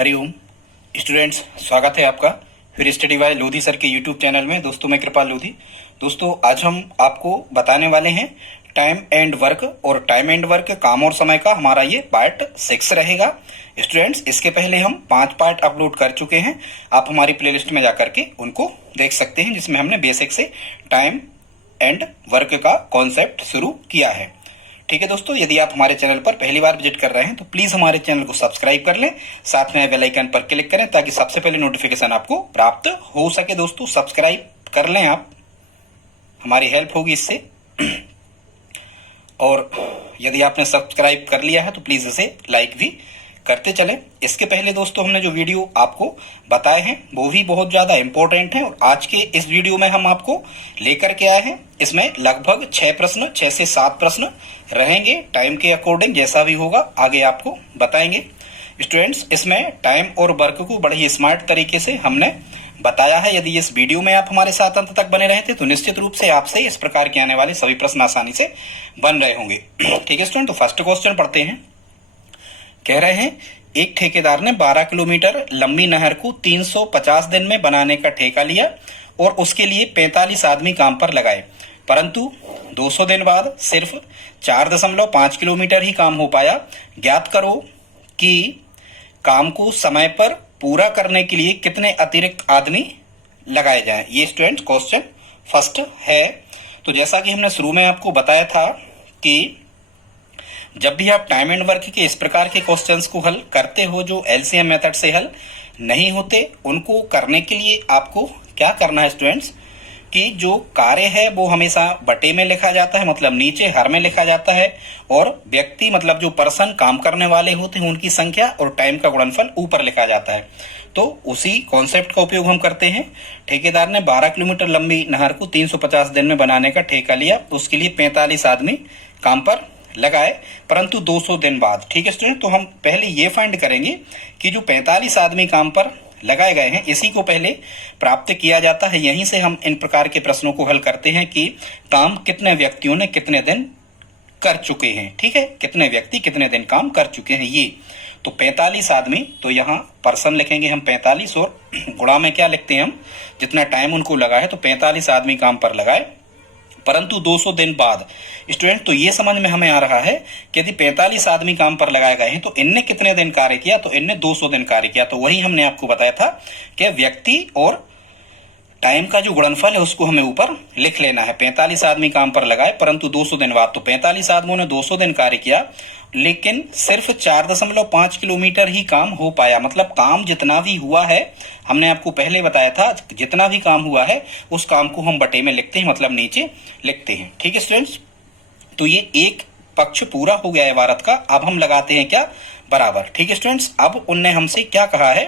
Hariom students, स्वागत है आपका फिर स्टडी बाय लोधी सर के यूट्यूब चैनल में। दोस्तों मैं कृपाल लोधी। दोस्तों आज हम आपको बताने वाले हैं टाइम एंड वर्क, और टाइम एंड वर्क काम और समय का हमारा ये पार्ट 6 रहेगा। स्टूडेंट्स इसके पहले हम 5 पार्ट अपलोड कर चुके हैं, आप हमारी प्लेलिस्ट में जाकर के उनको देख सकते हैं, जिसमें हमने बेसिक से टाइम एंड वर्क का कॉन्सेप्ट शुरू किया है। ठीक है दोस्तों, यदि आप हमारे चैनल पर पहली बार विजिट कर रहे हैं तो प्लीज हमारे चैनल को सब्सक्राइब कर लें, साथ में बेल आइकन पर क्लिक करें ताकि सबसे पहले नोटिफिकेशन आपको प्राप्त हो सके। दोस्तों सब्सक्राइब कर लें आप, हमारी हेल्प होगी इससे। और यदि आपने सब्सक्राइब कर लिया है तो प्लीज इसे लाइक भी करते चलें। इसके पहले दोस्तों हमने जो वीडियो आपको बताए हैं वो भी बहुत ज्यादा इंपॉर्टेंट है, और आज के इस वीडियो में हम आपको लेकर के आए हैं। इसमें लगभग 6 से 7 प्रश्न रहेंगे, टाइम के अकॉर्डिंग जैसा भी होगा आगे आपको बताएंगे। स्टूडेंट्स इसमें टाइम और वर्क को बड़े ही स्मार्ट तरीके से हमने बताया है। यदि इस वीडियो में आप हमारे साथ अंत तक बने रहे थे तो निश्चित रूप से आपसे इस प्रकार के आने वाले सभी प्रश्न आसानी से बन रहे होंगे। ठीक है स्टूडेंट, तो फर्स्ट क्वेश्चन पढ़ते हैं। कह रहे हैं एक ठेकेदार ने 12 किलोमीटर लंबी नहर को 350 दिन में बनाने का ठेका लिया और उसके लिए 45 आदमी काम पर लगाए, परंतु 200 दिन बाद सिर्फ 4.5 किलोमीटर ही काम हो पाया। ज्ञात करो कि काम को समय पर पूरा करने के लिए कितने अतिरिक्त आदमी लगाए जाएं। ये स्टूडेंट क्वेश्चन फर्स्ट है। तो जैसा कि हमने शुरू में आपको बताया था कि जब भी आप टाइम एंड वर्क के इस प्रकार के क्वेश्चंस को हल करते हो जो एलसीएम मेथड से हल नहीं होते, उनको करने के लिए आपको क्या करना है स्टूडेंट्स कि जो कार्य है वो हमेशा बटे में लिखा जाता है, मतलब नीचे हर में लिखा जाता है, और व्यक्ति मतलब जो पर्सन काम करने वाले होते हैं उनकी संख्या और टाइम का गुणनफल ऊपर लिखा जाता है। तो उसी कॉन्सेप्ट का उपयोग हम करते हैं। ठेकेदार ने 12 किलोमीटर लंबी नहर को 350 दिन में बनाने का ठेका लिया, उसके लिए 45 आदमी काम पर लगाए, परंतु 200 दिन बाद। ठीक है स्टूडेंट, तो हम पहले ये फाइंड करेंगे कि जो 45 आदमी काम पर लगाए गए हैं इसी को पहले प्राप्त किया जाता है। यहीं से हम इन प्रकार के प्रश्नों को हल करते हैं कि काम कितने व्यक्तियों ने कितने दिन कर चुके हैं। ठीक है, कितने व्यक्ति कितने दिन काम कर चुके हैं। ये तो 45 आदमी, तो यहाँ पर्सन लिखेंगे हम 45 और गुणा में क्या लिखते हैं हम, जितना टाइम उनको लगा है, तो 45 आदमी काम पर लगाए परंतु 200 दिन बाद। स्टूडेंट तो ये समझ में हमें आ रहा है कि यदि 45 आदमी काम पर लगाए गए हैं तो इनने कितने दिन कार्य किया, तो इनने 200 दिन कार्य किया। तो वही हमने आपको बताया था कि व्यक्ति और टाइम का जो गुणनफल है उसको हमें ऊपर लिख लेना है। 45 आदमी काम पर लगाए परंतु 200 दिन बाद, तो 45 आदमियों ने 200 दिन कार्य किया लेकिन सिर्फ 4.5 किलोमीटर ही काम हो पाया। मतलब काम जितना भी हुआ है, हमने आपको पहले बताया था जितना भी काम हुआ है उस काम को हम बटे में लिखते हैं, मतलब नीचे लिखते हैं। ठीक है स्टूडेंट्स, तो ये एक पक्ष पूरा हो गया है भारत का। अब हम लगाते हैं क्या, बराबर। ठीक है स्टूडेंट्स, अब उनने हमसे क्या कहा है,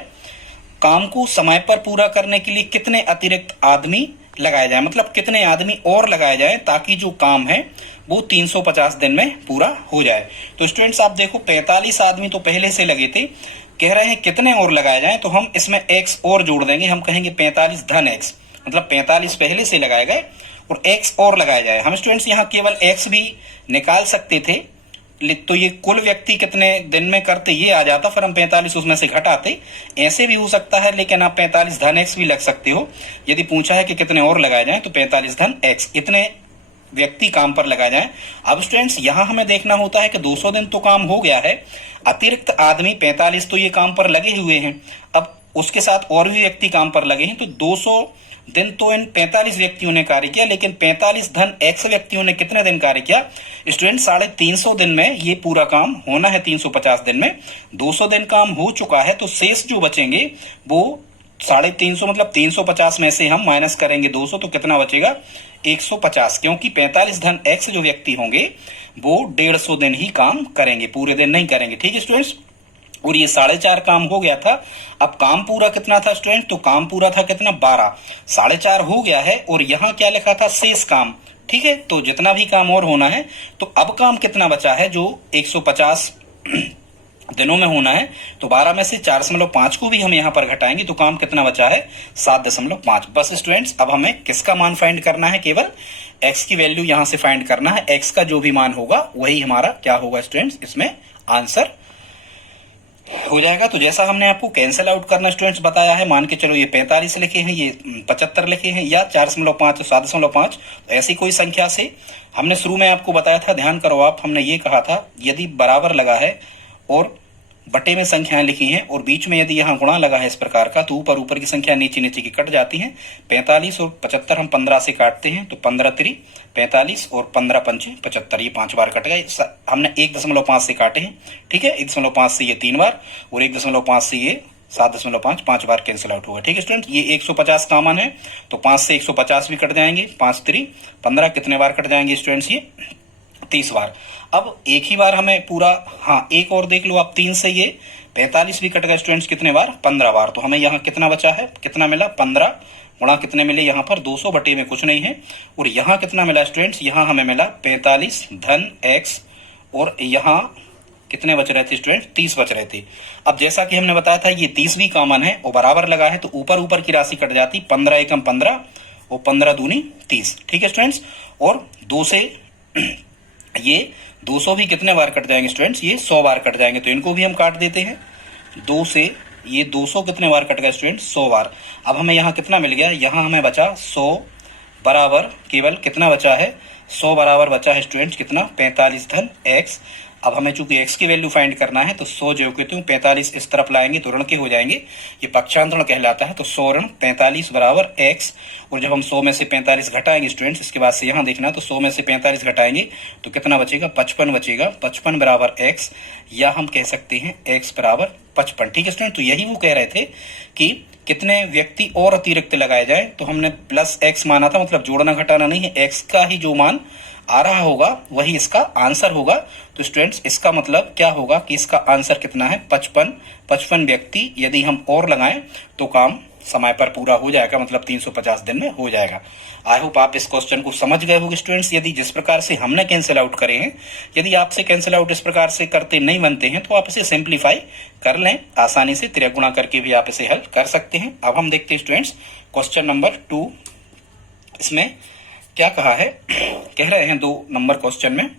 काम को समय पर पूरा करने के लिए कितने अतिरिक्त आदमी लगाए जाए, मतलब कितने आदमी और लगाए जाए ताकि जो काम है वो 350 दिन में पूरा हो जाए। तो स्टूडेंट्स आप देखो 45 आदमी तो पहले से लगे थे, कह रहे हैं कितने और लगाए जाए, तो हम इसमें एक्स और जोड़ देंगे। हम कहेंगे 45 धन एक्स, मतलब 45 पहले से लगाए गए और एक्स और लगाए जाए। हम स्टूडेंट्स यहाँ केवल एक्स भी निकाल सकते थे, तो ये कुल व्यक्ति कितने दिन में करते ये आ जाता, फिर हम 45 उसमें से घटाते। ऐसे भी हो सकता है, लेकिन आप 45 धन एक्स भी लग सकते हो। यदि पूछा है कि कितने और लगाए जाएं तो 45 धन एक्स, इतने व्यक्ति काम पर लगाए जाएं। अब स्टूडेंट्स यहाँ हमें देखना होता है कि 200 दिन तो काम हो गया है, अतिरिक्त आदमी 45 तो ये काम पर लगे हुए हैं, अब उसके साथ और भी व्यक्ति काम पर लगे हैं, तो 200 दिन तो इन 45 व्यक्तियों ने कार्य किया, लेकिन 45 धन एक्स व्यक्तियों ने कितने दिन कार्य किया स्टूडेंट, 350 दिन में ये पूरा काम होना है। 350 दिन में 200 दिन काम हो चुका है, तो शेष जो बचेंगे वो 350, मतलब 350 में से हम माइनस करेंगे 200, तो कितना बचेगा 150, क्योंकि 45 धन एक्स जो व्यक्ति होंगे वो 150 दिन ही काम करेंगे, पूरे दिन नहीं करेंगे। ठीक है स्टूडेंट्स, और ये 4.5 काम हो गया था। अब काम पूरा कितना था स्टूडेंट, तो काम पूरा था कितना 12, 4.5 हो गया है, और यहाँ क्या लिखा था शेष काम। ठीक है, तो जितना भी काम और होना है, तो अब काम कितना बचा है जो 150 दिनों में होना है, तो 12 में से 4.5 को भी हम यहाँ पर घटाएंगे, तो काम कितना बचा है 7.5। बस स्टूडेंट्स अब हमें किसका मान फाइंड करना है, केवल x की वैल्यू यहाँ से फाइंड करना है। x का जो भी मान होगा वही हमारा क्या होगा स्टूडेंट्स, इसमें आंसर हो जाएगा। तो जैसा हमने आपको कैंसिल आउट करना स्टूडेंट्स बताया है, मान के चलो ये 45 लिखे हैं, ये 75 लिखे हैं, या 4.5 7.5, ऐसी कोई संख्या से हमने शुरू में आपको बताया था, ध्यान करो आप, हमने ये कहा था यदि बराबर लगा है और बटे में संख्याएं लिखी हैं और बीच में यदि यहाँ गुणा लगा है इस प्रकार का, तो ऊपर ऊपर की संख्या नीचे नीचे की कट जाती हैं। 45 और 75 हम 15 से काटते हैं, तो 15 3 45 और 15 5 75, ये 5 बार कट गए। हमने 1.5 से काटे हैं, ठीक है, 1.5 से ये 3 बार और 1.5 से ये 7.5, 5 बार कैंसिल आउट हुआ, ठीक है स्टूडेंट। ये 150 कॉमन है, तो 5 से 150 भी कट जाएंगे, 5 3 15, कितने बार कट जाएंगे स्टूडेंट्स, ये 30 बार। अब एक ही बार हमें पूरा, हाँ एक और देख लो आप, 3 से ये 45 भी कट गए स्टूडेंट्स, कितने बार, 15 बार। तो हमें यहाँ कितना बचा है, कितना मिला, 15 गुणा कितने मिले यहाँ पर 200 बटे में कुछ नहीं है, और यहाँ कितना मिला स्टूडेंट्स, यहाँ हमें मिला 45 धन x, और यहाँ कितने बच रहे थे स्टूडेंट, 30 बच रहे थे। अब जैसा कि हमने बताया था ये 30 भी कॉमन है और बराबर लगा है, तो ऊपर ऊपर की राशि कट जाती, 15 एकम 15 और 15 दूनी 30, ठीक है स्टूडेंट्स। और 2 से ये 200 भी कितने बार कट जाएंगे स्टूडेंट्स, ये 100 बार कट जाएंगे, तो इनको भी हम काट देते हैं। 2 से ये 200 कितने बार कट गए स्टूडेंट्स, 100 बार। अब हमें यहाँ कितना मिल गया, यहाँ हमें बचा 100 बराबर केवल कितना बचा है, 100 बराबर बचा है स्टूडेंट्स कितना, 45 धन x। अब हमें चूंकि x की वैल्यू फाइंड करना है, तो 100 जो कहते हूँ 45 इस तरफ लाएंगे तो ऋण के हो जाएंगे, ये पक्षांतरण कहलाता है। तो 100 ऋण 45 बराबर x, और जब हम 100 में से 45 घटाएंगे स्टूडेंट्स, इसके बाद से यहाँ देखना है, तो 100 में से 45 घटाएंगे तो कितना बचेगा, 55 बचेगा, 55 बराबर x, या हम कह सकते हैं x बराबर 55, ठीक है स्टूडेंट। तो यही वो कह रहे थे कि कितने व्यक्ति और अतिरिक्त लगाए जाए, तो हमने प्लस x माना था, मतलब जोड़ना घटाना नहीं है, x का ही जो मान आ रहा होगा वही इसका आंसर होगा। तो स्टूडेंट्स इसका मतलब क्या होगा कि इसका आंसर कितना है, 55 व्यक्ति यदि हम और लगाएं तो काम समय पर पूरा हो जाएगा, मतलब 350 दिन में हो जाएगा। आई होप आप इस क्वेश्चन को समझ गए होंगे स्टूडेंट्स। यदि जिस प्रकार से हमने कैंसिल आउट करे हैं, यदि आपसे कैंसिल आउट इस प्रकार से करते नहीं बनते हैं तो आप इसे सिंप्लीफाई कर लें, आसानी से त्रिगुणा करके भी आप इसे हल कर सकते हैं। अब हम देखते हैं स्टूडेंट्स क्वेश्चन नंबर 2, इसमें क्या कहा है, कह रहे हैं 2 नंबर क्वेश्चन में,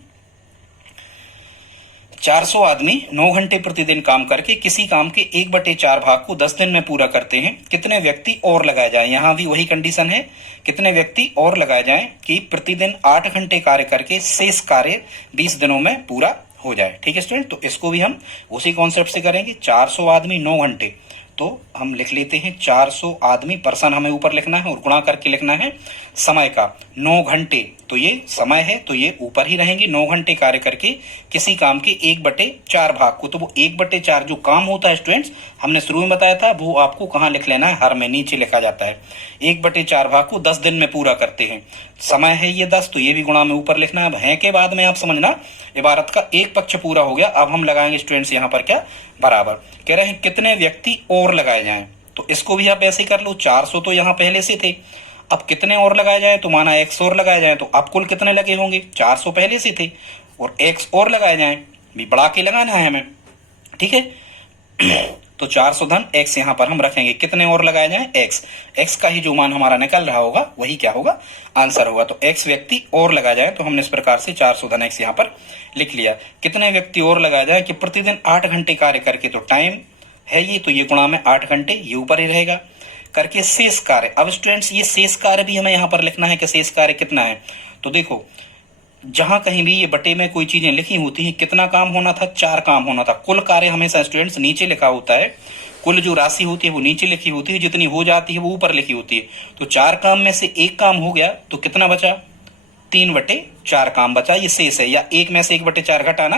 400 आदमी 9 घंटे प्रतिदिन काम करके किसी काम के 1/4 भाग को 10 दिन में पूरा करते हैं, कितने व्यक्ति और लगाए जाएं। यहाँ भी वही कंडीशन है, कितने व्यक्ति और लगाए जाएं कि प्रतिदिन 8 घंटे कार्य करके शेष कार्य 20 दिनों में पूरा हो जाए, ठीक है स्टूडेंट। तो इसको भी हम उसी कॉन्सेप्ट से करेंगे। 400 आदमी 9 घंटे, तो हम लिख लेते हैं 400 आदमी, पर्सन हमें ऊपर लिखना है और गुणा करके लिखना है समय का, 9 घंटे, तो ये समय है तो ये ऊपर ही रहेंगे। 9 घंटे कार्य करके किसी काम के 1/4 भाग को, तो वो 1/4 जो काम होता है स्टूडेंट्स, हमने शुरू में बताया था, वो आपको कहाँ लिख लेना है, हर में नीचे लिखा जाता है। 1/4 भाग को 10 दिन में पूरा करते हैं, समय है ये 10, तो ये भी गुणा में ऊपर लिखना है। अब है के बाद में आप समझना, इबारत का एक पक्ष पूरा हो गया। अब हम लगाएंगे स्टूडेंट्स यहाँ पर क्या, बराबर, कह रहे हैं कितने व्यक्ति और लगाए जाएं, तो इसको भी आप ऐसे ही कर लो। 400 तो यहाँ पहले से थे, अब कितने और लगाए जाएं, तो माना x और लगाए जाएं, तो अब कुल कितने लगे होंगे, 400 पहले से थे और x और लगाए जाएं, भी बढ़ा के लगाना है हमें, ठीक है। तो 400 धन x यहाँ पर हम रखेंगे, कितने और लगाए जाएं, x का ही जो मान हमारा निकल रहा होगा वही क्या होगा, आंसर होगा। तो x व्यक्ति और लगाए जाए, तो हमने इस प्रकार से 400 धन x यहाँ पर लिख लिया। कितने व्यक्ति और लगाए जाए कि प्रतिदिन 8 घंटे कार्य करके, तो टाइम है ये, तो ये गुणा में 8 घंटे ये ऊपर ही रहेगा, करके शेष कार्य। अब स्टूडेंट्स ये शेष कार्य भी हमें यहाँ पर लिखना है कि शेष कार्य कितना है। तो देखो जहां कहीं भी ये बटे में कोई चीजें लिखी होती हैं, कितना काम होना था, 4 काम होना था। कुल कार्य हमेशा स्टूडेंट्स नीचे लिखा होता है, कुल जो राशि होती है वो नीचे लिखी होती है, जितनी हो जाती है वो ऊपर लिखी होती है। तो 4 काम में से 1 काम हो गया, तो कितना बचा, 3/4 काम बचा, ये शेष है। या 1 में से 1/4 घटाना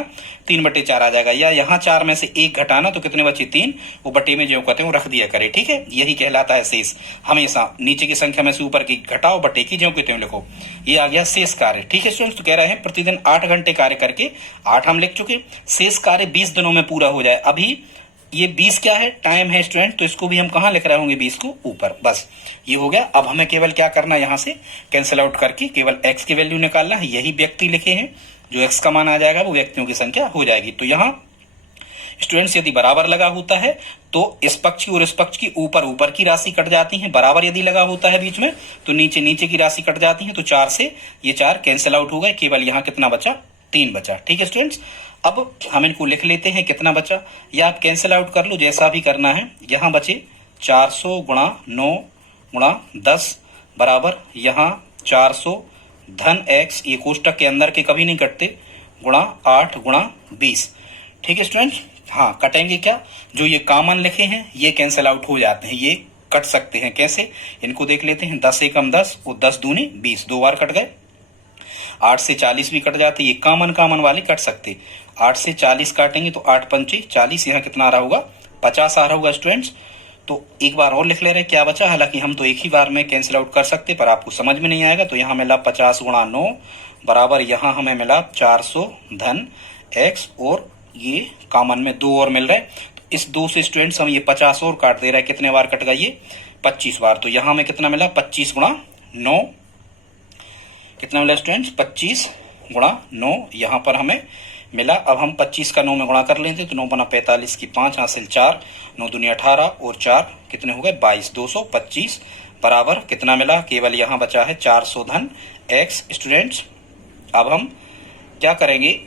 3/4 आ जाएगा, या यहाँ 4 में से 1 घटाना, तो कितने बचे 3, वो बटे में जो कहते हैं वो रख दिया करे, ठीक है। यही कहलाता है शेष। हमेशा नीचे की संख्या में से ऊपर की घटाओ, बटे की जो कहते हैं लिखो, ये आ गया शेष कार्य, ठीक है स्टूडेंट्स। तो कह रहे हैं प्रतिदिन 8 घंटे कार्य करके, 8 हम लिख चुके, शेष कार्य 20 दिनों में पूरा हो जाए। अभी ये 20 क्या है, टाइम है स्टूडेंट, तो इसको भी हम कहाँ लिख रहे होंगे, 20 को ऊपर, बस ये हो गया। अब हमें केवल क्या करना है, यहाँ से कैंसिल आउट करके केवल x की वैल्यू निकालना है। यही व्यक्ति लिखे हैं, जो x का मान आ जाएगा वो व्यक्तियों की संख्या हो जाएगी। तो यहाँ स्टूडेंट्स यदि बराबर लगा होता है तो इस पक्ष की और इस पक्ष की ऊपर ऊपर की राशि कट जाती है, बराबर यदि लगा होता है बीच में तो नीचे नीचे की राशि कट जाती है। तो 4 से ये 4 कैंसिल आउट हो गए, केवल यहाँ कितना बचा, 3 बचा, ठीक है स्टूडेंट्स। अब हम इनको लिख लेते हैं, कितना बचा, या आप कैंसिल आउट कर लो, जैसा भी करना है। यहाँ बचे 400 गुणा 9 गुणा 10 बराबर यहाँ 400 धन x, ये कोष्टक के अंदर के कभी नहीं कटते, गुणा 8 गुणा 20। ठीक है स्टूडेंट्स, हाँ कटेंगे क्या, जो ये कॉमन लिखे हैं ये कैंसिल आउट हो जाते हैं, ये कट सकते हैं। कैसे, इनको देख लेते हैं। 10 एकम 10 और 10 दूनी 20, 2 बार कट गए। 8 से 40 भी कट जाते, ये कॉमन वाले कट सकते। 8 से 40 काटेंगे तो 8 पंचे 40, यहाँ कितना आ रहा होगा, 50 आ रहा होगा स्टूडेंट्स। तो एक बार और लिख ले रहे क्या बचा, हालांकि हम तो एक ही बार में कैंसिल आउट कर सकते, पर आपको समझ में नहीं आएगा। तो यहाँ मिला 50 गुणा 9 बराबर यहाँ हमें मिला 400 धन x, और ये कॉमन में 2 और मिल रहे। तो इस 2 से स्टूडेंट्स हम ये 50 और काट दे रहे हैं, कितने बार कट गया ये, 25 बार। तो यहाँ हमें कितना मिला, 25 गुणा 9, कितना मिला स्टूडेंट्स, 25 गुणा 9 यहाँ पर हमें मिला। अब हम 25 का 9 में गुणा कर लेते, तो 9 बना 45 की 5 हासिल 4, 9 दूनी 18 और 4 कितने हो गए 22, 225 बराबर कितना मिला, केवल यहाँ बचा है 400 धन x। स्टूडेंट्स अब हम क्या करेंगे,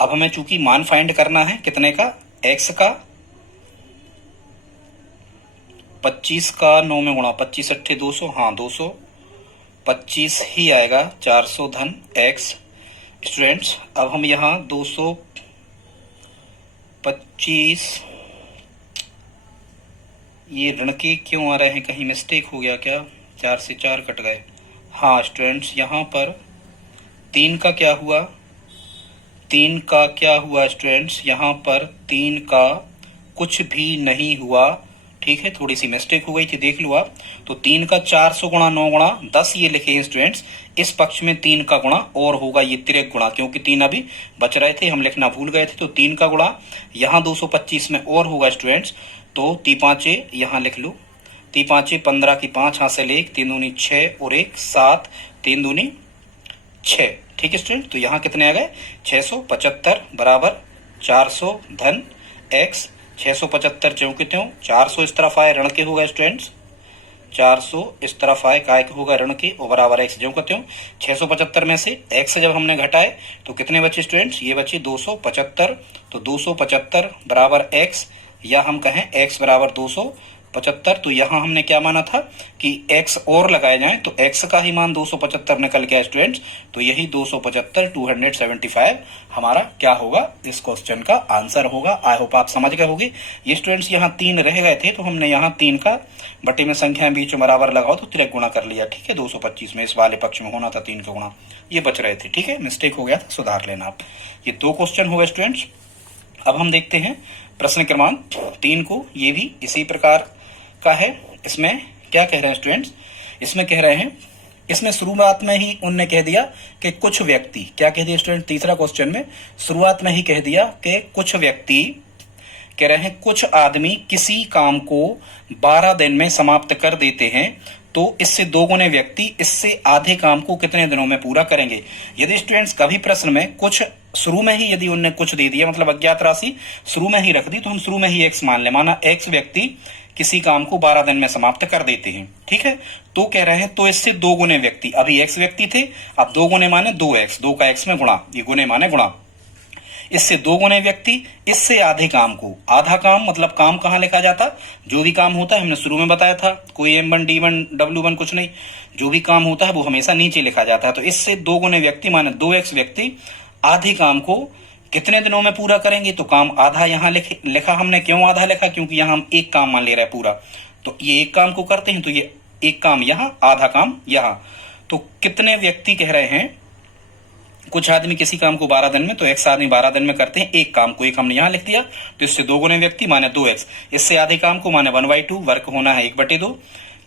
अब हमें चूंकि मान फाइंड करना है कितने का, x का, 25 का 9 में गुणा, 25 अट्ठे 200, हाँ 225 ही आएगा, 400 धन x। स्टूडेंट्स अब हम यहाँ 225, ये ऋण के क्यों आ रहे हैं, कहीं मिस्टेक हो गया क्या, 4 से 4 कट गए। हाँ स्टूडेंट्स यहाँ पर 3 का क्या हुआ, 3 का क्या हुआ स्टूडेंट्स, यहाँ पर 3 का कुछ भी नहीं हुआ। ठीक है, थोड़ी सी मिस्टेक हो गई थी, देख लो आप। तो 3 का 400 गुणा 9 गुणा 10 ये लिखे हैं स्टूडेंट्स। इस पक्ष में 3 का गुणा और होगा ये तिरक गुणा, क्योंकि 3 अभी बच रहे थे, हम लिखना भूल गए थे। तो 3 का गुणा यहाँ 225 में और होगा स्टूडेंट्स। तो 3 पाँचे यहाँ लिख लो, 3 पाँचे 15 की 5 हासिल 1, 3 दूनी 6 और 1 7, 3 दूनी 6। ठीक है स्टूडेंट, तो यहाँ कितने आ गए 675 बराबर 400 धन x। 675 जो कितने हो, 400 इस तरफ आए ऋण के हो गए स्टूडेंट्स, 400 इस तरफ आए काय के हो गए ऋण के, और बराबर x जो कहते हो। 675 में से x जब हमने घटाए तो कितने बचे स्टूडेंट्स, ये बचे 275। तो 275 बराबर x, या हम कहें x बराबर 275। तो यहाँ हमने क्या माना था कि x और लगाए जाए, तो x का ही मान 275 निकल गया स्टूडेंट्स। तो यही 275 275 हमारा क्या होगा, इस क्वेश्चन का आंसर होगा। आई होप आप समझ गए होंगे। ये स्टूडेंट्स यहाँ 3 रह गए थे, तो हमने यहाँ 3 का बटे में संख्या बीच में बराबर लगाओ तो तिरक गुणा कर लिया। ठीक है, 225 में इस वाले पक्ष में होना था 3 का गुणा, ये बच रहे थे। ठीक है, मिस्टेक हो गया था, सुधार लेना आप। ये 2 क्वेश्चन हो गए स्टूडेंट्स। अब हम देखते हैं प्रश्न क्रमांक 3 को, ये भी इसी प्रकार का है। इसमें क्या कह रहे हैं स्टूडेंट्स, इसमें कह रहे हैं, इसमें शुरुआत में ही उनने कह दिया कि कुछ व्यक्ति, क्या कह दिया स्टूडेंट, तीसरा क्वेश्चन में शुरुआत में ही कह दिया कि कुछ व्यक्ति, कह रहे हैं कुछ आदमी किसी काम को 12 दिन में समाप्त कर देते हैं, तो इससे 2 गुने व्यक्ति इससे आधे काम को कितने दिनों में पूरा करेंगे। यदि स्टूडेंट्स कभी प्रश्न में कुछ शुरू में ही यदि उनने कुछ दे दिया, मतलब अज्ञात राशि शुरू में ही रख दी, तो हम शुरू में ही x मान ले, माना x व्यक्ति किसी काम को 12 दिन में समाप्त कर देते हैं। ठीक है, तो कह रहे हैं तो इससे 2 गुने व्यक्ति, अभी x व्यक्ति थे, अब 2 गुने माने 2x, 2 का x में गुणा, ये गुने माने गुणा, इससे 2 गुने व्यक्ति इससे आधे काम को, आधा काम मतलब काम कहाँ लिखा जाता, जो भी काम होता है हमने शुरू में बताया था, कोई M1 D1 W1 कुछ नहीं, जो भी काम होता है वो हमेशा नीचे लिखा जाता है। तो इससे 2 गुने व्यक्ति माने 2x व्यक्ति आधे काम को कितने दिनों में पूरा करेंगे, तो काम आधा यहाँ लिखा हमने। क्यों आधा लिखा, क्योंकि यहाँ हम एक काम मान ले रहे हैं पूरा, तो ये एक काम को करते हैं, तो ये एक काम यहाँ, आधा काम यहाँ। तो कितने व्यक्ति कह रहे हैं, कुछ आदमी किसी काम को 12 दिन में, तो x आदमी 12 दिन में करते हैं एक काम को, एक हमने यहाँ लिख दिया। तो इससे 2 गुने व्यक्ति माने 2x, इससे आधे काम को माने 1/2, वर्क होना है 1/2,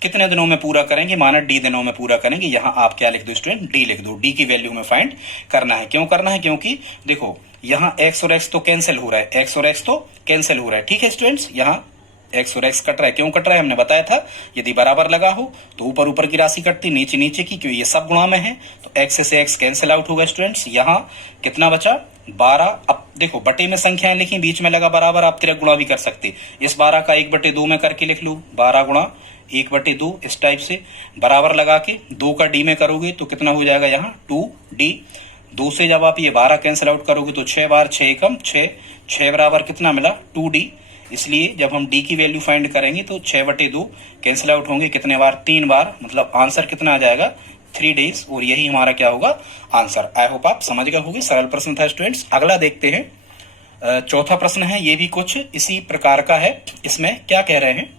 कितने दिनों में पूरा करेंगे, माना d दिनों में पूरा करेंगे। यहाँ आप क्या लिख दो स्टूडेंट, d लिख दो, d की वैल्यू हमें फाइंड करना है। क्यों करना है, क्योंकि देखो यहाँ x और x तो कैंसिल हो रहा है, x और x तो कैंसिल हो रहा है। ठीक है स्टूडेंट्स, यहाँ x और x कट रहा है, क्यों कट रहा है हमने बताया था, यदि बराबर लगा हो तो ऊपर ऊपर की राशि कटती, नीचे नीचे की, क्योंकि ये सब गुणा में है, तो x से x कैंसिल आउट होगा स्टूडेंट्स। यहाँ कितना बचा 12। अब देखो बटे में संख्याएं लिखी, बीच में लगा बराबर, आप तिरक गुणा भी कर सकते, इस 12 का 1/2 में करके लिख लो, 12 गुणा 1/2 इस टाइप से, बराबर लगा के 2 का d में करोगे तो कितना हो जाएगा यहाँ 2d 2 से जब आप ये 12 कैंसिल आउट करोगे तो 6 बार 6 एकम 6, 6 बराबर कितना मिला 2d। इसलिए जब हम d की वैल्यू फाइंड करेंगे तो 6/2 कैंसिल आउट होंगे कितने बार 3 बार, मतलब आंसर कितना आ जाएगा 3 days, और यही हमारा क्या होगा आंसर। आई होप आप समझ गए होंगे, सरल प्रश्न था स्टूडेंट्स। अगला देखते हैं, चौथा प्रश्न है, ये भी कुछ इसी प्रकार का है। इसमें क्या कह रहे हैं,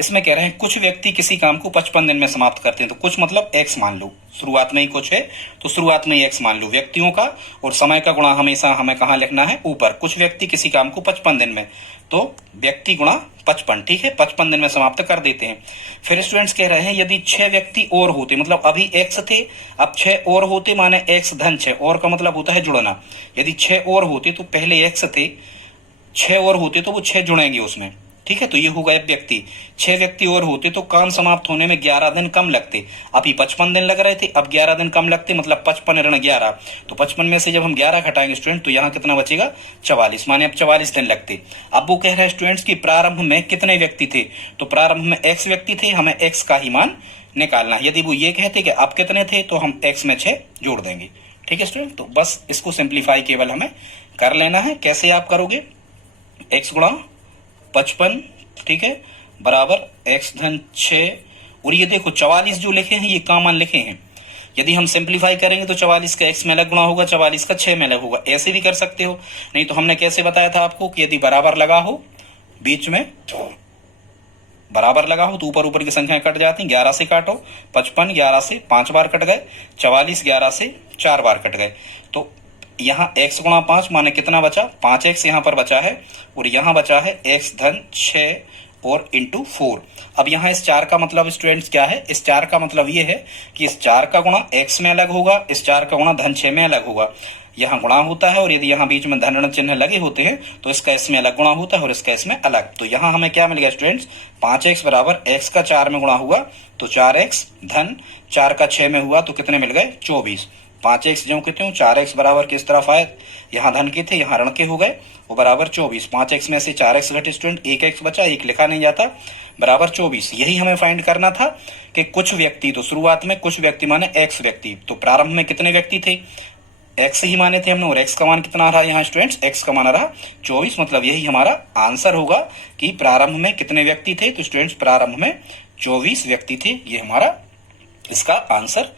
इसमें कह रहे हैं कुछ व्यक्ति किसी काम को 55 दिन में समाप्त करते हैं। तो कुछ मतलब x मान लो, शुरुआत में ही कुछ है तो शुरुआत में ही x मान लो, व्यक्तियों का और समय का गुणा हमेशा हमें कहाँ लिखना है ऊपर। कुछ व्यक्ति किसी काम को 55 दिन में, तो व्यक्ति गुणा 55, ठीक है, 55 दिन में समाप्त कर देते हैं। फिर स्टूडेंट्स कह रहे हैं यदि 6 व्यक्ति और होते, मतलब अभी x थे, अब 6 और होते माने x धन 6, और का मतलब होता है जुड़ना। यदि 6 और होते तो पहले x थे, 6 और होते तो वो 6 जुड़ेंगे उसमें, ठीक है। तो ये हो गए व्यक्ति, 6 व्यक्ति और होते तो काम समाप्त होने में 11 दिन कम लगते। अभी 55 दिन लग रहे थे, अब 11 दिन कम लगते, मतलब 55 ऋण 11, तो 55 में से जब हम 11 घटाएंगे स्टूडेंट तो यहाँ कितना बचेगा 44, माने अब 44 दिन लगते। अब वो कह रहे हैं स्टूडेंट्स की प्रारंभ में कितने व्यक्ति थे, तो प्रारंभ में x व्यक्ति थे, हमें x का ही मान निकालना है। यदि वो ये कहते कि अब कितने थे तो हम x में 6 जोड़ देंगे, ठीक है स्टूडेंट। तो बस इसको सिंप्लीफाई केवल हमें कर लेना है। कैसे आप करोगे, x गुणा 55, ठीक है, बराबर x धन 6, और ये देखो 44 जो लिखे हैं ये कॉमन लिखे हैं। यदि हम सिंप्लीफाई करेंगे तो 44 का x में अलग गुणा होगा, 44 का 6 में अलग होगा। ऐसे भी कर सकते हो, नहीं तो हमने कैसे बताया था आपको कि यदि बराबर लगा हो, बीच में बराबर लगा हो तो ऊपर ऊपर की संख्या कट जाती, 11 से काटो, 55 11 से 5 बार कट गए, 44 11 से 4 बार कट गए। तो यहाँ x गुणा 5 माने कितना बचा 5x यहाँ पर बचा है, और यहाँ बचा है x धन 6 और इंटू 4। अब यहाँ इस 4 का मतलब स्टूडेंट्स क्या है, इस 4 का मतलब ये है कि इस 4 का गुणा x में अलग होगा, इस 4 का गुणा धन 6 में अलग होगा। यहाँ गुणा होता है, और यदि यहाँ बीच में धन ऋण चिन्ह लगे होते हैं तो इसका इसमें अलग गुणा होता है और इसका इसमें अलग। तो यहाँ हमें क्या मिल गया स्टूडेंट्स, 5x बराबर x का 4 में गुणा हुआ तो 4x धन 4 का 6 में हुआ तो कितने मिल गए 24। 5x जो कहते हूँ 4x बराबर किस तरफ आए, यहाँ धन के थे यहाँ ऋण के हो गए, वो बराबर 24। 5x में से 4x घटे स्टूडेंट 1x बचा, 1 लिखा नहीं जाता, बराबर 24। यही हमें फाइंड करना था कि कुछ व्यक्ति, तो शुरुआत में कुछ व्यक्ति माने x व्यक्ति, तो प्रारंभ में कितने व्यक्ति थे x ही माने थे हमने, और x का मान कितना आ रहा है यहाँ स्टूडेंट्स, x का मान आ रहा 24, मतलब यही हमारा आंसर होगा कि प्रारंभ में कितने व्यक्ति थे। तो स्टूडेंट्स प्रारंभ में 24 व्यक्ति थे, ये हमारा इसका आंसर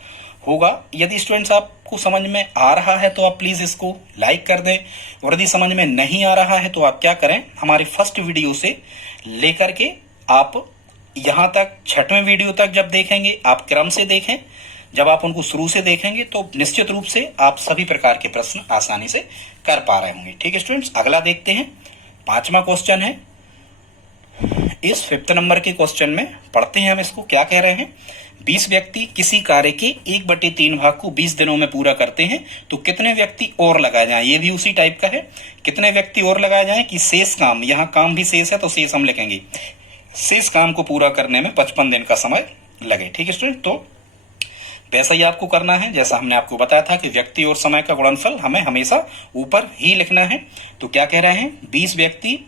होगा। यदि स्टूडेंट्स आपको समझ में आ रहा है तो आप प्लीज इसको लाइक कर दें, और यदि समझ में नहीं आ रहा है तो आप क्या करें, हमारे फर्स्ट वीडियो से लेकर के आप यहाँ तक 6वें वीडियो तक जब देखेंगे आप क्रम से देखें। जब आप उनको शुरू से देखेंगे तो निश्चित रूप से आप सभी प्रकार के प्रश्न आसानी से कर पा रहे होंगे, ठीक है स्टूडेंट्स। अगला देखते हैं, 5वां क्वेश्चन है। इस 5th नंबर के क्वेश्चन में पढ़ते हैं हम इसको, क्या कह रहे हैं, 20 व्यक्ति किसी कार्य के 1/3 भाग को 20 दिनों में पूरा करते हैं तो कितने व्यक्ति और लगाए जाएं। ये भी उसी टाइप का है, कितने व्यक्ति और लगाए जाएं कि शेष काम, यहाँ काम भी शेष है तो शेष हम लिखेंगे, शेष काम को पूरा करने में 55 दिन का समय लगे, ठीक है स्टूडेंट। तो वैसा ही आपको करना है जैसा हमने आपको बताया था कि व्यक्ति और समय का गुणनफल हमें हमेशा ऊपर ही लिखना है। तो क्या कह रहे हैं, 20 व्यक्ति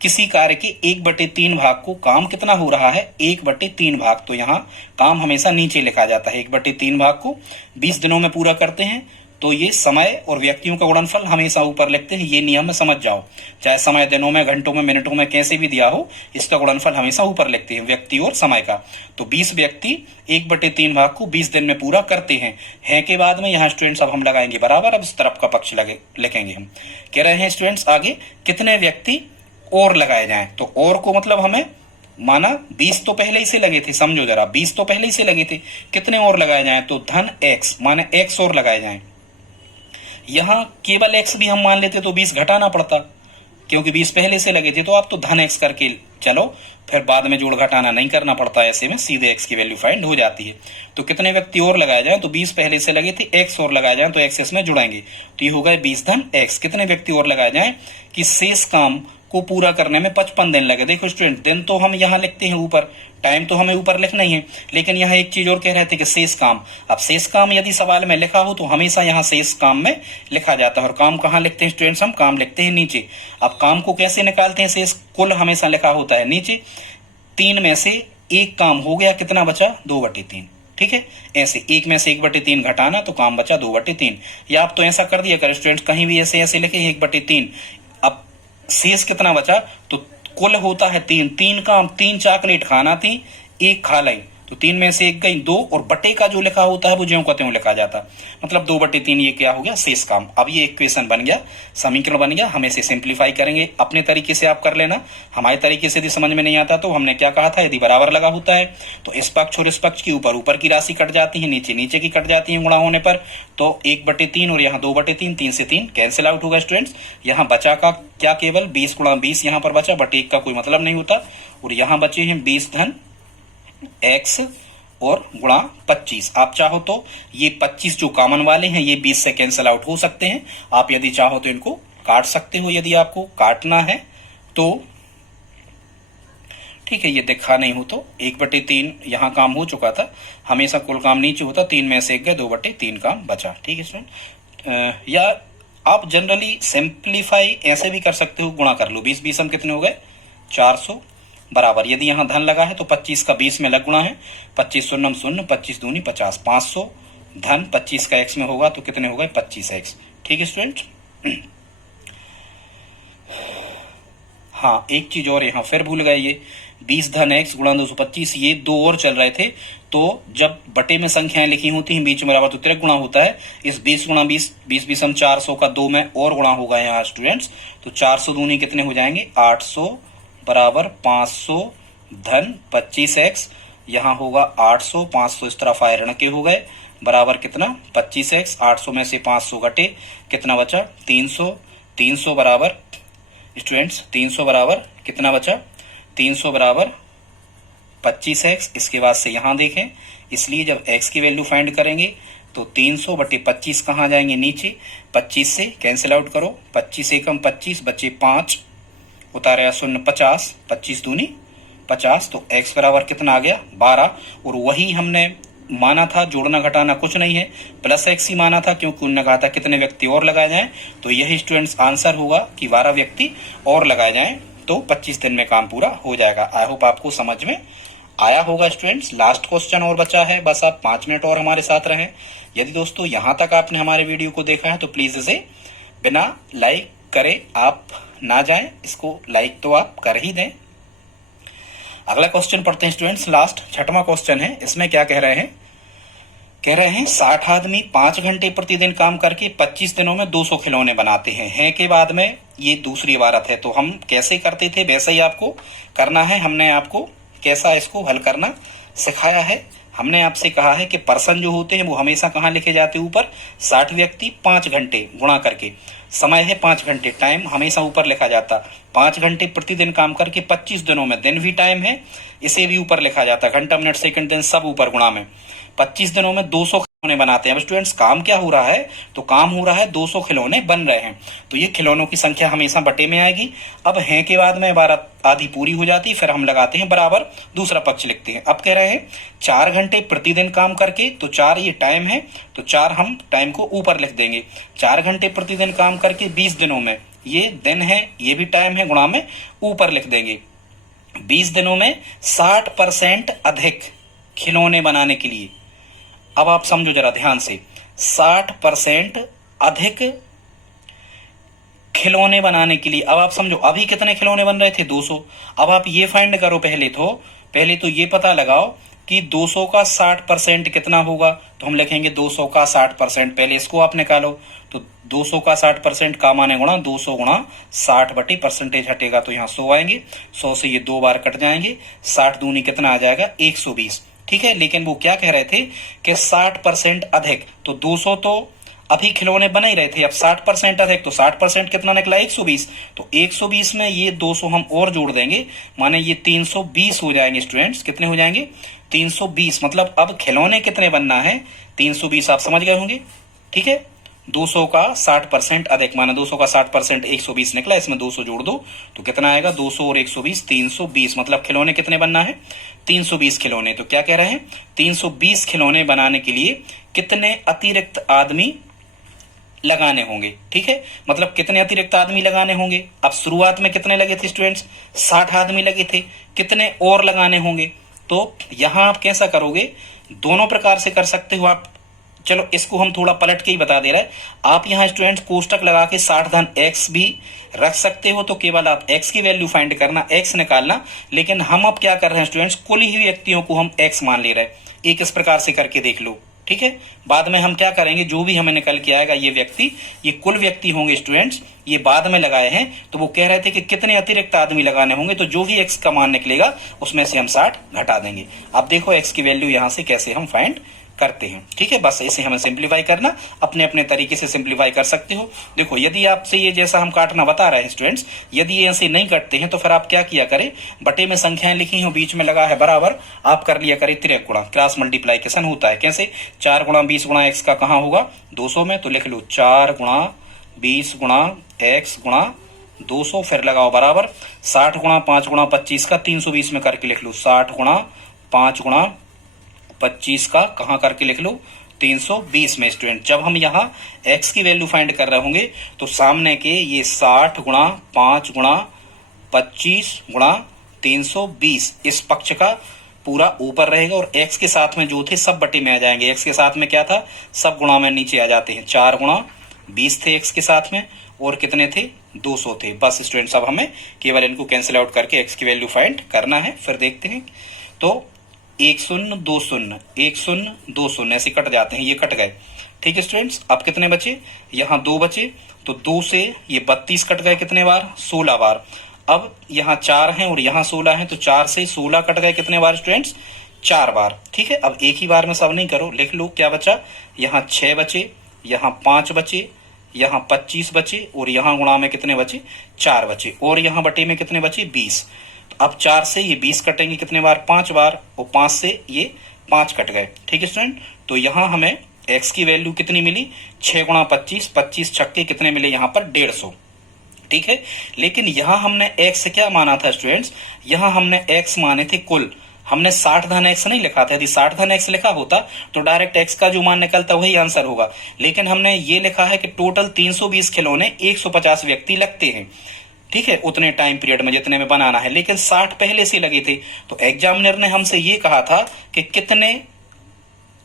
किसी कार्य के 1/3 भाग को, काम कितना हो रहा है 1/3 भाग, तो यहाँ काम हमेशा नीचे लिखा जाता है, 1/3 भाग को 20 दिनों में पूरा करते हैं। तो ये समय और व्यक्तियों का गुणनफल हमेशा ऊपर लिखते हैं, ये नियम में समझ जाओ, चाहे समय दिनों में घंटों में मिनटों में कैसे भी दिया हो, इसका गुणनफल हमेशा ऊपर लिखते हैं व्यक्ति और समय का। तो 20 व्यक्ति 1/3 भाग को 20 दिन में पूरा करते हैं के बाद में यहाँ स्टूडेंट्स अब हम लगाएंगे बराबर, अब इस तरफ का पक्ष लिखेंगे हम। कह रहे हैं स्टूडेंट्स आगे कितने व्यक्ति और लगाए जाएं, तो और को मतलब हमें माना 20 तो पहले ही से लगे थे, समझो जरा 20 तो पहले ही से लगे थे, कितने और लगाए जाएं, तो धन x माने x और लगाए जाएं। यहाँ केवल x भी हम मान लेते तो 20 घटाना पड़ता, क्योंकि 20 पहले से लगे थे, तो आप तो धन x करके चलो, फिर बाद में जोड़ घटाना नहीं करना पड़ता, ऐसे में सीधे x की वैल्यू फाइंड हो जाती है। तो कितने व्यक्ति और लगाए जाएं, तो 20 पहले से लगे थे, x और लगाए जाएं तो x इसमें जुड़ाएंगे, तो ये हो गए 20 धन x। कितने व्यक्ति और लगाए जाएं कि शेष काम को पूरा करने में 55 दिन लगे। देखो स्टूडेंट, दिन तो हम यहाँ लिखते हैं ऊपर, टाइम तो हमें ऊपर लिखना ही है, लेकिन यहाँ एक चीज और कह रहे थे कि शेष काम। अब शेष काम यदि सवाल में लिखा हो तो हमेशा यहाँ शेष काम में लिखा जाता है, और काम कहाँ लिखते हैं स्टूडेंट्स, हम काम लिखते हैं नीचे। अब काम को कैसे निकालते हैं, शेष कुल हमेशा लिखा होता है नीचे, 3 में से एक काम हो गया, कितना बचा 2/3, ठीक है, ऐसे 1 में से 1/3 घटाना तो काम बचा 2/3, या आप तो ऐसा कर दिया कर स्टूडेंट्स, कहीं भी ऐसे ऐसे लिखे 1/3। अब शेष कितना बचा, तो कुल होता है 3, 3 काम 3 चॉकलेट खाना थी, 1 खा ली, तो 3 में से 1 गई 2, और बटे का जो लिखा होता है वो ज्यों का त्यों लिखा जाता, मतलब 2/3 ये क्या हो गया, शेष काम। अब ये इक्वेशन बन गया, समीकरण बन गया। हम इसे सिंप्लीफाई करेंगे, अपने तरीके से आप कर लेना, हमारे तरीके से यदि समझ में नहीं आता तो हमने क्या कहा था, यदि बराबर लगा होता है तो इस पक्ष और इस पक्ष की ऊपर ऊपर की राशि कट जाती है, नीचे नीचे की कट जाती है गुणा होने पर, तो 1/3 और यहाँ 2/3, 3 से 3 कैंसिल आउट होगा स्टूडेंट्स। यहाँ बचा का क्या, केवल 20 गुणा 20 यहाँ पर बचा, बटे 1 का कोई मतलब नहीं होता, और यहाँ बचे हैं 20 धन x और गुणा 25। आप चाहो तो ये 25 जो कॉमन वाले हैं ये 20 से कैंसिल आउट हो सकते हैं, आप यदि चाहो तो इनको काट सकते हो, यदि आपको काटना है तो ठीक है। ये देखा नहीं हो तो 1/3 यहाँ काम हो चुका था, हमेशा कुल काम नीचे होता, 3 में से 1 गए, 2/3 काम बचा, ठीक है स्टूडेंट। या आप जनरली सिंप्लीफाई ऐसे भी कर सकते हो, गुणा कर लो, 20 20 हम कितने हो गए 400 बराबर, यदि यहाँ धन लगा है तो 25 का 20 में लग गुणा है, 25 शून्य 0, 25 दूनी 50, 500 धन 25 का x में होगा तो कितने हो गए 25x, ठीक है स्टूडेंट। हाँ, एक चीज और यहाँ फिर भूल गए, ये 20 धन x गुणा 225, ये 2 और चल रहे थे, तो जब बटे में संख्याएं लिखी होती हैं बीच में बराबर तो तिरक गुणा होता है, इस 20 गुणा 20 20 हम 400 का 2 में और गुणा होगा यहाँ स्टूडेंट्स, तो 400 दूनी कितने हो जाएंगे 800 बराबर 500 धन 25x, यहाँ होगा 800, 500 इस तरफ आए ऋण के हो गए, बराबर कितना 25x, 800 में से 500 घटे कितना बचा 300, 300 बराबर स्टूडेंट्स 300 बराबर कितना बचा 300 बराबर 25x। इसके बाद से यहाँ देखें, इसलिए जब x की वैल्यू फाइंड करेंगे तो 300 बटे 25 कहाँ जाएंगे नीचे, 25 से कैंसिल आउट करो, 25 एकम 25 बचे 5 उतारे 0 50, 25 दूनी 50, तो x बराबर कितना आ गया 12, और वही हमने माना था, जोड़ना घटाना कुछ नहीं है, प्लस x ही माना था, क्योंकि उन्होंने कहा था कितने व्यक्ति और लगाए जाएं, तो यही स्टूडेंट्स आंसर होगा कि 12 व्यक्ति और लगाए जाएं तो 25 दिन में काम पूरा हो जाएगा। आई होप आपको समझ में आया होगा स्टूडेंट्स। लास्ट क्वेश्चन और बचा है, बस आप 5 मिनट और हमारे साथ रहें। यदि दोस्तों यहाँ तक आपने हमारे वीडियो को देखा है तो प्लीज इसे बिना लाइक करे आप ना जाएं, इसको लाइक तो आप कर ही दें। अगला क्वेश्चन पढ़ते हैं स्टूडेंट्स, लास्ट 6वां क्वेश्चन है। इसमें क्या कह रहे हैं, कह रहे हैं 60 आदमी 5 घंटे प्रतिदिन काम करके 25 दिनों में 200 खिलौने बनाते हैं के बाद में ये दूसरी इबारत है, तो हम कैसे करते थे वैसे ही आपको करना है। हमने आपको कैसा इसको हल करना सिखाया है। हमने आपसे कहा है कि पर्सन जो होते हैं वो हमेशा कहाँ लिखे जाते हैं, ऊपर। 60 व्यक्ति 5 घंटे गुणा करके, समय है 5 घंटे, टाइम हमेशा ऊपर लिखा जाता। 5 घंटे प्रतिदिन काम करके 25 दिनों में, दिन भी टाइम है, इसे भी ऊपर लिखा जाता, घंटा मिनट सेकंड दिन सब ऊपर गुणा में। 25 दिनों में 200 खिलौने बनाते हैं। अब स्टूडेंट्स काम क्या हो रहा है, तो काम हो रहा है 200 खिलौने बन रहे हैं, तो ये खिलौनों की संख्या हमेशा बटे में आएगी। अब है के बाद में इबारत आधी पूरी हो जाती, फिर हम लगाते हैं बराबर, दूसरा पक्ष लिखते हैं। अब कह रहे हैं 4 घंटे प्रतिदिन काम करके, तो 4 ये टाइम है, तो 4 हम टाइम को ऊपर लिख देंगे। 4 घंटे प्रतिदिन काम करके 20 दिनों में, ये दिन है, ये भी टाइम है, गुणा में ऊपर लिख देंगे। 20 दिनों में 60% अधिक खिलौने बनाने के लिए, अब आप समझो जरा ध्यान से, 60% अधिक खिलौने बनाने के लिए। अब आप समझो अभी कितने खिलौने बन रहे थे 200। अब आप ये फाइंड करो, पहले तो ये पता लगाओ कि 200 का 60% कितना होगा, तो हम लिखेंगे 200 का 60%, पहले इसको आप निकालो, तो 200 का 60% का माने गुणा 200 गुणा 60 बटे परसेंटेज हटेगा तो यहाँ 100 आएंगे, 100 से ये 2 बार कट जाएंगे, 60 दूनी कितना आ जाएगा 120, ठीक है। लेकिन वो क्या कह रहे थे कि 60% अधिक, तो 200 तो अभी खिलौने बन ही रहे थे, अब 60% अधिक, तो 60% कितना निकला 120, तो 120 में ये 200 हम और जोड़ देंगे, माने ये 320 हो जाएंगे स्टूडेंट्स। कितने हो जाएंगे 320, मतलब अब खिलौने कितने बनना है 320, आप समझ गए होंगे, ठीक है। 200 का 60% अधिक, माना 200 का 60% 120 निकला, इसमें 200 जोड़ दो तो कितना आएगा 200 और 120 320, मतलब खिलौने कितने बनना है 320 खिलौने। तो क्या कह रहे हैं 320 खिलौने बनाने के लिए कितने अतिरिक्त आदमी लगाने होंगे, ठीक है, मतलब कितने अतिरिक्त आदमी लगाने होंगे। अब शुरुआत में कितने लगे थे स्टूडेंट्स 60 आदमी लगे थे, कितने और लगाने होंगे, तो यहां आप कैसा करोगे, दोनों प्रकार से कर सकते हो आप। चलो इसको हम थोड़ा पलट के ही बता दे रहे हैं। आप यहाँ स्टूडेंट्स कोष्टक लगा के 60 धन x भी रख सकते हो, तो केवल आप x की वैल्यू फाइंड करना, x निकालना। लेकिन हम अब क्या कर रहे हैं स्टूडेंट्स, कुल ही व्यक्तियों को हम x मान ले रहे हैं। एक इस प्रकार से करके देख लो, ठीक है। बाद में हम क्या करेंगे, जो भी हमें निकल के आएगा ये व्यक्ति, ये कुल व्यक्ति होंगे स्टूडेंट्स, ये बाद में लगाए हैं। तो वो कह रहे थे कि कितने अतिरिक्त आदमी लगाने होंगे, तो जो भी x का मान निकलेगा उसमें से हम 60 घटा देंगे। अब देखो x की वैल्यू यहां से कैसे हम फाइंड करते हैं, ठीक है। बस इसे हमें सिंप्लीफाई करना, अपने अपने तरीके से सिंप्लीफाई कर सकते हो। देखो यदि आपसे ये जैसा हम काटना बता रहे हैं स्टूडेंट्स, यदि ये ऐसे नहीं कटते हैं तो फिर आप क्या किया करें, बटे में संख्याएं लिखी हो, बीच में लगा है बराबर, आप कर लिया करें तिरक गुणा, क्रॉस मल्टीप्लाइकेशन होता है। कैसे, 4 गुणा 20 गुणा x का कहाँ होगा, 200 में, तो लिख लो 4 गुणा 20 गुणा x गुणा 200, फिर लगाओ बराबर 60 गुणा 5 गुणा 25 का 320 में करके लिख लो 60 गुणा 5 गुणा 25 का कहाँ करके लिख लो 320 में। स्टूडेंट जब हम यहाँ x की वैल्यू फाइंड कर रहे होंगे तो सामने के ये 60 गुणा 5 गुणा 25 गुणा 320 इस पक्ष का पूरा ऊपर रहेगा, और x के साथ में जो थे सब बटे में आ जाएंगे। x के साथ में क्या था, सब गुणा में नीचे आ जाते हैं। 4 गुणा 20 थे x के साथ में, और कितने थे, 200 थे। बस स्टूडेंट्स अब हमें केवल इनको कैंसिल आउट करके x की वैल्यू फाइंड करना है। फिर देखते हैं, तो 1 शून्य 2 शून्य 1 शून्य 2 शून्य ऐसे कट जाते हैं, ये कट गए, ठीक है स्टूडेंट्स। अब कितने बचे, यहाँ 2 बचे, तो 2 से ये 32 कट गए, कितने बार, 16 बार। अब यहाँ 4 हैं और यहाँ 16 हैं, तो 4 से 16 कट गए, कितने बार स्टूडेंट्स, 4 बार, ठीक है। अब एक ही बार में सब नहीं करो, लिख लो क्या बचा, यहाँ 6 बचे, यहाँ 5 बचे, यहाँ 25 बचे, और यहाँ गुणा में कितने बचे, 4 बचे, और यहाँ बटे में कितने बचे, 20। अब 4 से ये 20 कटेंगे, कितने बार, 5 बार, और 5 से ये 5 कट गए, ठीक है स्टूडेंट। तो यहाँ हमें x की वैल्यू कितनी मिली, 6 गुणा 25, 25 छक्के कितने मिले यहाँ पर, 150, ठीक है। लेकिन यहाँ हमने x क्या माना था स्टूडेंट्स, यहाँ हमने x माने थे कुल, हमने 60 धन x नहीं लिखा था। यदि 60 धन x लिखा होता तो डायरेक्ट x का जो मान निकलता वही आंसर होगा। लेकिन हमने ये लिखा है कि टोटल 320 खिलौने 150 व्यक्ति लगते हैं, ठीक है, उतने टाइम पीरियड में जितने में बनाना है। लेकिन 60 पहले से लगे थे, तो एग्जामिनर ने हमसे ये कहा था कि कितने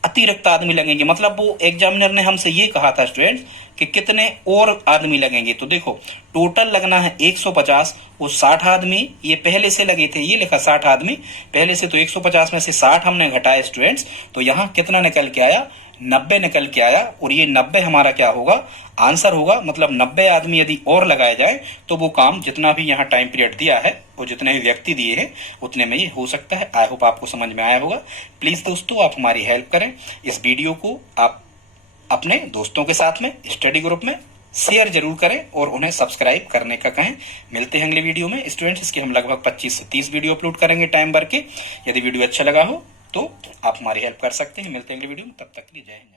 अतिरिक्त आदमी लगेंगे, मतलब वो एग्जामिनर ने हमसे ये कहा था स्टूडेंट्स कि कितने और आदमी लगेंगे। तो देखो टोटल लगना है 150, वो 60 आदमी ये पहले से लगे थे, ये लिखा 60 आदमी पहले से, तो 150 में से 60 हमने घटाए स्टूडेंट्स, तो यहाँ कितना निकल के आया, 90 निकल के आया। और ये 90 हमारा क्या होगा, आंसर होगा। मतलब 90 आदमी यदि और लगाए जाए तो वो काम जितना भी यहाँ टाइम पीरियड दिया है और जितने भी व्यक्ति दिए हैं उतने में ये हो सकता है। आई होप आपको समझ में आया होगा। प्लीज दोस्तों आप हमारी हेल्प करें, इस वीडियो को आप अपने दोस्तों के साथ में स्टडी ग्रुप में शेयर जरूर करें और उन्हें सब्सक्राइब करने का कहें। मिलते हैं अगले वीडियो में स्टूडेंट्स, इसके हम लगभग 25 से 30 वीडियो अपलोड करेंगे टाइम भर के। यदि वीडियो अच्छा लगा हो तो आप हमारी हेल्प कर सकते हैं। मिलते हैं अगले वीडियो में, तब तक के लिए जय हिंद।